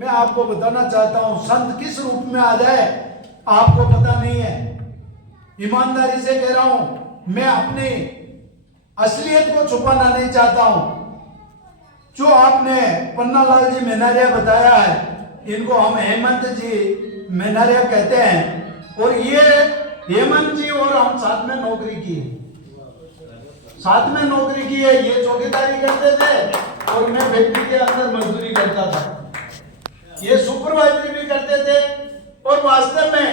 मैं आपको बताना चाहता हूं, संत किस रूप में आ जाए आपको पता नहीं है। ईमानदारी से कह रहा हूं, मैं अपनी असलियत को छुपाना नहीं चाहता हूं। जो आपने पन्नालाल जी मेनारिया बताया है, इनको हम हेमंत जी मेनारिया कहते हैं। और ये हेमंत जी और हम साथ में नौकरी की है, साथ में नौकरी की है। ये चौकीदारी करते थे और मैं फैक्ट्री के अंदर मजदूरी करता था। ये सुपरवाइजरी भी करते थे। और वास्तव में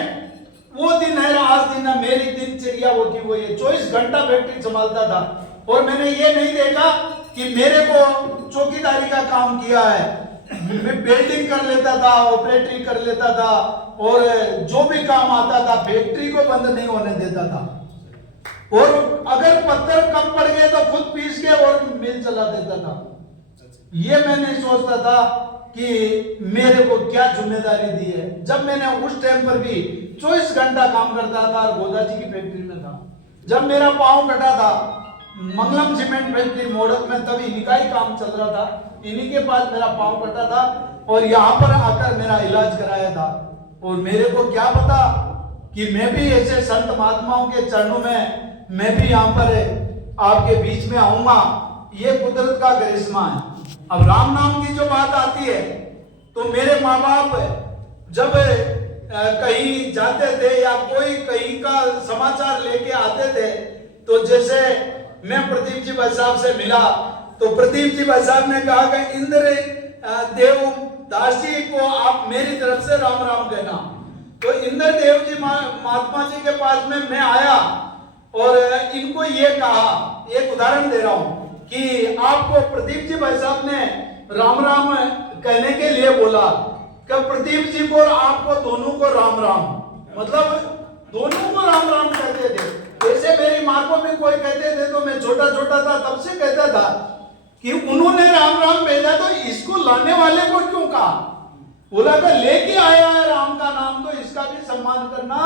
वो दिन है आज दिन है, मेरी दिनचर्या वो की वो ये 24 घंटा फैक्ट्री संभालता था। और मैंने ये नहीं देखा कि मेरे को चौकीदारी का काम किया है। मैं बिल्डिंग कर लेता था, ऑपरेटरी कर लेता था, और जो भी काम आता था फैक्ट्री को बंद नहीं होने देता था। और अगर पत्थर कम पड़ गए तो खुद पीस के और मिल चला देता था। ये मैं नहीं सोचता था कि मेरे को क्या जिम्मेदारी दी है। जब मैंने उस टाइम पर भी 24 घंटा काम करता था और गोदा जी की फैक्ट्री में था। जब मेरा पांव कटा था मंगलम सीमेंट फैक्ट्री मोड़क में, तभी इनका ही काम चल रहा था, इन्हीं के पास मेरा पांव कटा था और यहाँ पर आकर मेरा इलाज कराया था। और मेरे को क्या पता कि मैं भी ऐसे संत महात्माओं के चरणों में मैं भी यहाँ पर आपके बीच में आऊंगा। ये कुदरत का करिश्मा है। अब राम नाम की जो बात आती है, तो मेरे माँ बाप जब कहीं जाते थे या कोई कहीं का समाचार लेके आते थे, तो जैसे मैं प्रदीप जी भाई साहब से मिला तो प्रदीप जी भाई साहब ने कहा कि इंद्र देव दास जी को आप मेरी तरफ से राम राम कहना। तो इंद्र देव जी महात्मा जी के पास में मैं आया और इनको ये कहा, एक उदाहरण दे रहा हूं कि आपको प्रदीप जी भाई साहब ने राम राम कहने के लिए बोला कि प्रदीप जी को और आपको दोनों को राम राम, मतलब दोनों को राम राम कहते थे। जैसे मेरी माँ को भी कोई कहते थे तो मैं छोटा छोटा था तब से कहता था कि उन्होंने राम राम भेजा तो इसको लाने वाले को क्यों कहा। बोला कि लेके आया है राम का नाम, तो इसका भी सम्मान करना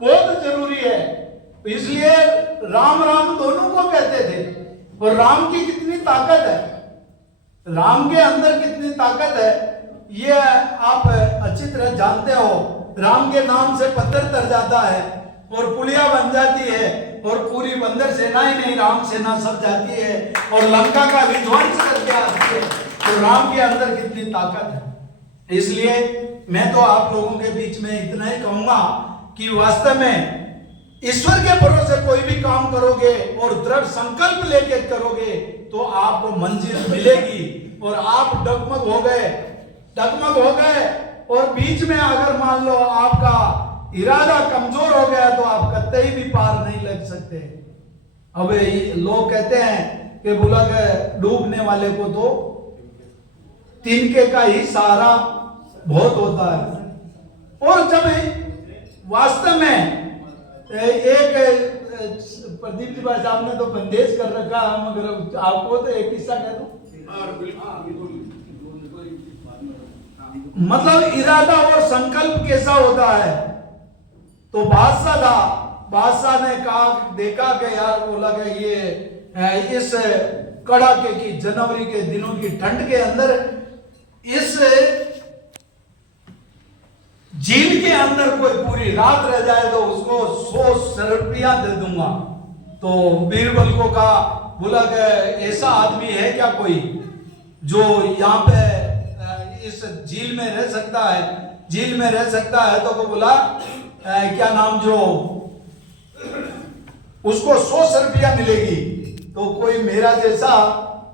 बहुत जरूरी है। इसलिए राम राम दोनों को कहते थे। और राम की कितनी ताकत है, राम के अंदर कितनी ताकत है, ये आप अच्छी तरह जानते हो। राम के नाम से पत्थर तर जाता है और पुलिया बन जाती है और पूरी बंदर सेना ही नहीं राम सेना सब जाती है और लंका का विध्वंस करके आती है। तो राम के अंदर कितनी ताकत है। इसलिए मैं तो आप लोगों के बीच में इतना ही कहूंगा कि वास्तव में ईश्वर के भरोसे कोई भी काम करोगे और दृढ़ संकल्प लेके करोगे तो आपको मंजिल मिलेगी। और आप डगमग हो गए और बीच में अगर मान लो आपका इरादा कमजोर हो गया तो आप कतई भी पार नहीं लग सकते। अब लोग कहते हैं कि बोला कि डूबने वाले को तो तिनके का ही सहारा बहुत होता है। और जब वास्तव में एक प्रदीप जी भाई साहब ने तो बंदेज कर रखा, मगर आपको तो एक किस्सा कह दूं। मतलब इरादा और संकल्प कैसा होता है। तो बादशाह था, बादशाह ने कहा, देखा कि यार बोला कि ये इस कड़ाके की जनवरी के दिनों की ठंड के अंदर इस झील के अंदर कोई पूरी रात रह जाए तो उसको 100 रुपया दे दूंगा। तो बीरबल को कहा, बोला कि ऐसा आदमी है क्या कोई जो यहाँ पे इस झील में रह सकता है, झील में रह सकता है। तो वो बोला क्या नाम, जो उसको 100 रुपया मिलेगी। तो कोई मेरा जैसा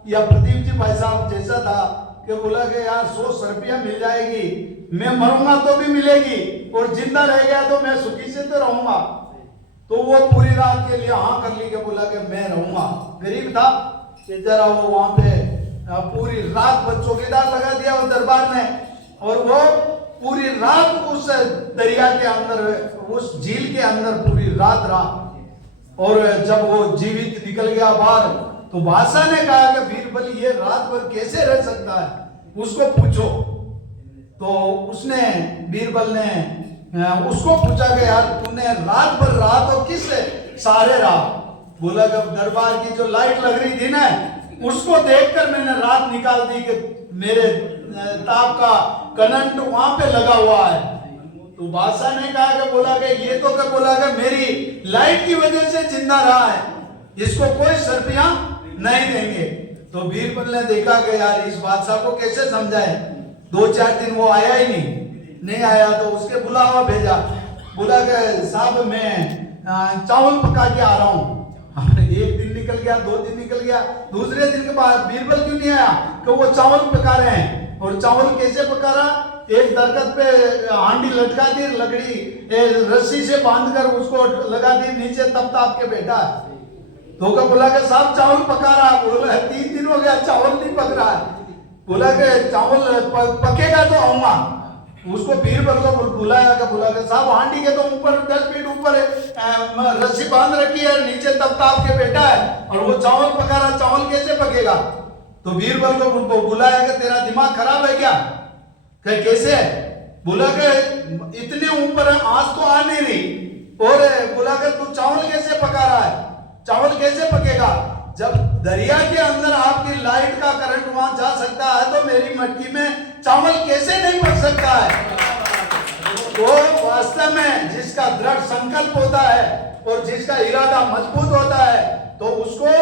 या प्रदीप जी भाई साहब जैसा था कि बोला कि यार 100 रुपया मिल जाएगी, मैं मरूंगा तो भी मिलेगी और जिंदा रह गया तो मैं सुखी से तो रहूंगा। तो वो पूरी रात के लिए हाँ कर ली कि बोला कि मैं रहूंगा। गरीब था कि जरा वो वहां पे पूरी रात चौकीदार लगा दिया वो दरबार में, और वो पूरी रात उस दरिया के अंदर, उस झील के अंदर पूरी रात रहा। और जब वो जीवित निकल गया बाहर तो बादशाह ने कहा कि बीरबल ये रात भर कैसे रह सकता है, उसको पूछो। तो उसने बीरबल ने उसको पूछा कि यार तूने रात भर रहा तो किस सहारे रहा। बोला जब दरबार की जो लाइट लग रही थी ना, उसको देखकर मैंने रात निकाल दी कि मेरे ताप का करंट वहां पे लगा हुआ है। तो बादशाह ने कहा कि बोला कि ये तो क्या बोला कि मेरी लाइट की वजह से जिंदा रहा है, इसको कोई रुपया नहीं देंगे। तो बीरबल ने देखा कि यार इस बादशाह को कैसे समझाए। 2-4 दिन वो आया ही नहीं आया तो उसके बुलावा भेजा, बोला कि साहब मैं चावल पका के आ रहा हूँ। एक दिन निकल गया, 2 दिन निकल गया, दूसरे दिन के बाद बीरबल क्यों नहीं आया कि वो चावल पका रहे हैं। और चावल कैसे पका रहा, एक दरख्त पे हांडी लटका दी, लकड़ी रस्सी से बांधकर उसको लगा दी नीचे, तब ताप के बैठा है। तो क्या बोला कि साहब चावल पका रहा, बोला 3 दिन हो गया चावल नहीं पक रहा है। बोला कि चावल पकेगा तो आऊंगा। उसको बीरबल को बुलाया कि बोला कि साहब हांडी के तो ऊपर 10 फीट ऊपर रस्सी बांध रखी है, नीचे तब ताप के बैठा है और वो चावल पका रहा, चावल कैसे पकेगा। तो बीरबल को बुलाया कि तेरा दिमाग खराब है क्या, कैसे है। बोला कि इतने ऊपर आंच तो आ नहीं रही, और बोला कि तू चावल कैसे पका रहा है, चावल कैसे पकेगा। जब दरिया के अंदर आपकी लाइट का करंट वहां जा सकता है तो मेरी मटकी में चावल कैसे नहीं पक सकता है। तो वास्तव में जिसका दृढ़ संकल्प होता है और जिसका इरादा मजबूत होता है तो उसको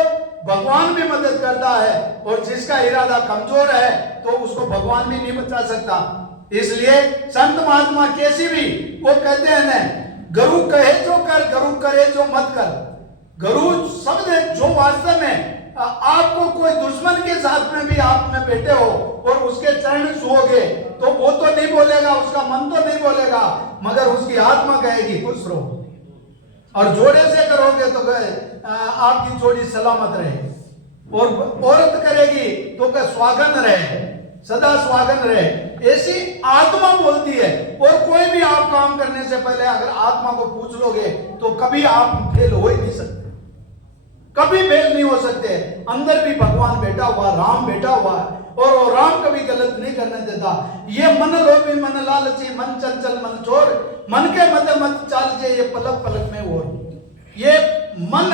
भगवान भी मदद करता है, और जिसका इरादा कमजोर है तो उसको भगवान भी नहीं बचा सकता। इसलिए संत महात्मा कैसी भी वो कहते हैं ना, गुरु कहे जो कर, गुरु करे जो मत कर। गुरु शब्द जो वास्तव में आपको कोई दुश्मन के साथ में भी आप में बैठे हो और उसके चरण छुओगे तो वो तो नहीं बोलेगा, उसका मन तो नहीं बोलेगा, मगर उसकी आत्मा कहेगी खुश रहो। और जोड़े से करोगे तो आपकी जोड़ी सलामत रहे, और औरत करेगी तो स्वागन रहे, सदा स्वागन रहे, ऐसी आत्मा बोलती है। और कोई भी आप काम करने से पहले अगर आत्मा को पूछ लोगे तो कभी आप फेल हो ही नहीं सकते, कभी फेल नहीं हो सकते। अंदर भी भगवान बैठा हुआ, राम बैठा हुआ है, और वो राम कभी गलत नहीं करने देता। ये मन लोभी मन लालची मन चंचल मन चोर, मन के मत मत चाल ये पलक पलक में और। ये मन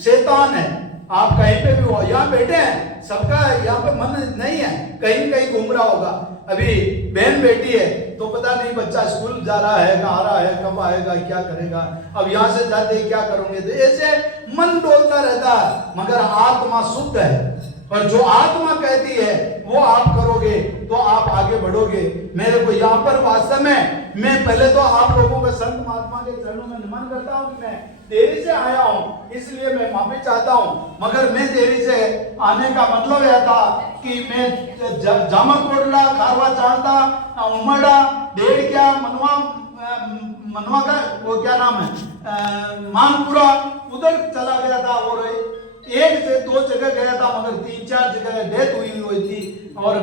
शैतान है। आप कहीं पे भी हो, यहाँ बैठे हैं, सबका यहाँ पे मन नहीं है, कहीं कहीं घूम रहा होगा। अभी बहन बेटी है तो पता नहीं बच्चा स्कूल जा रहा है, आ रहा है, कब आएगा, क्या करेगा, अब यहाँ से जाते क्या करोगे। तो ऐसे मन डोलता रहता है, मगर आत्मा शुद्ध है, और जो आत्मा कहती है वो आप करोगे तो आप आगे बढ़ोगे। मेरे को यहाँ पर वास्तव में मैं पहले तो आप लोगों के संत महात्मा के चरणों में नमन करता हूँ कि मैं देरी से आया हूँ, इसलिए मैं माफी चाहता हूँ। मगर मैं देरी से आने का मतलब यह था कि मैं जामकोटला, खारवा चांदा, उमड़ा, डेढ़किया, मनवा का वो क्या नाम है, मानपुरा, उधर चला गया था, और 1 से 2 जगह गया था, मगर 3-4 जगह डेथ हुई थी। और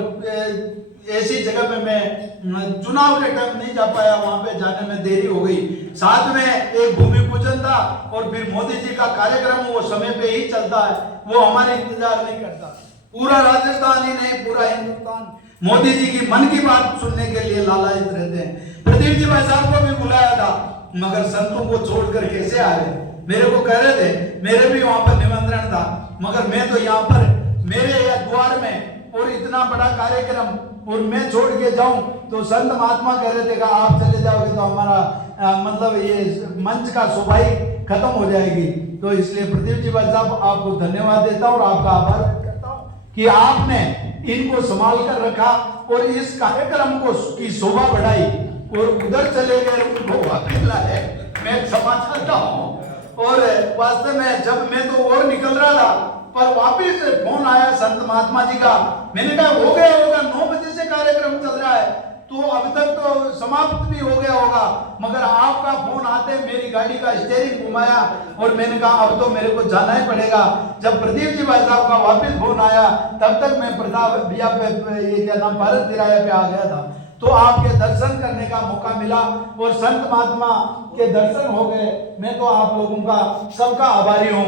ऐसी जगह में मैं चुनाव के टाइम नहीं जा पाया, वहां पे जाने में देरी हो गई। साथ में एक भूमि पूजन था, और फिर मोदी जी का कार्यक्रम वो समय पे ही चलता है, वो हमारे इंतजार नहीं करता। पूरा राजस्थान ही नहीं, पूरा हिंदुस्तान मोदी जी की मन की बात सुनने के लिए लालायित रहते हैं। प्रदीप जी भाई साहब को भी बुलाया था, मगर संतों को छोड़कर कैसे आ रहे। मेरे को कह रहे थे, मेरे भी वहां पर निमंत्रण था, मगर मैं तो यहाँ पर मेरे द्वार में और इतना बड़ा कार्यक्रम और मैं छोड़ के जाऊं तो संत महात्मा कह रहे थे कि आप चले जाओगे तो हमारा मतलब ये मंच का शोभा ही खत्म हो जाएगी। तो इसलिए प्रदीप जी भाई साहब आपको धन्यवाद देता हूं और आपका आभार व्यक्त करता हूं कि आपने इनको संभाल कर रखा और इस कार्यक्रम को की शोभा बढ़ाई, और उधर चले गए उनको अकेला है। मैं क्षमा चाहता हूँ। और वास्तव में जब मैं तो और निकल रहा था, पर वापिस फोन आया संत महात्मा जी का। मैंने कहा हो गया होगा, 9 बजे से कार्यक्रम चल रहा है, तो अभी तक तो समाप्त भी हो गया होगा, मगर आपका फोन आते मेरी गाड़ी का स्टीयरिंग घुमाया और मैंने कहा अब तो मेरे को जाना ही पड़ेगा। जब प्रदीप जी भाई साहब का वापिस फोन आया तब तक मैं प्रताप भैया पे ये क्या नाम भारत तिराया पे आ गया था। तो आपके दर्शन करने का मौका मिला और संत महात्मा के दर्शन हो गए। मैं तो आप लोगों का सबका आभारी हूँ।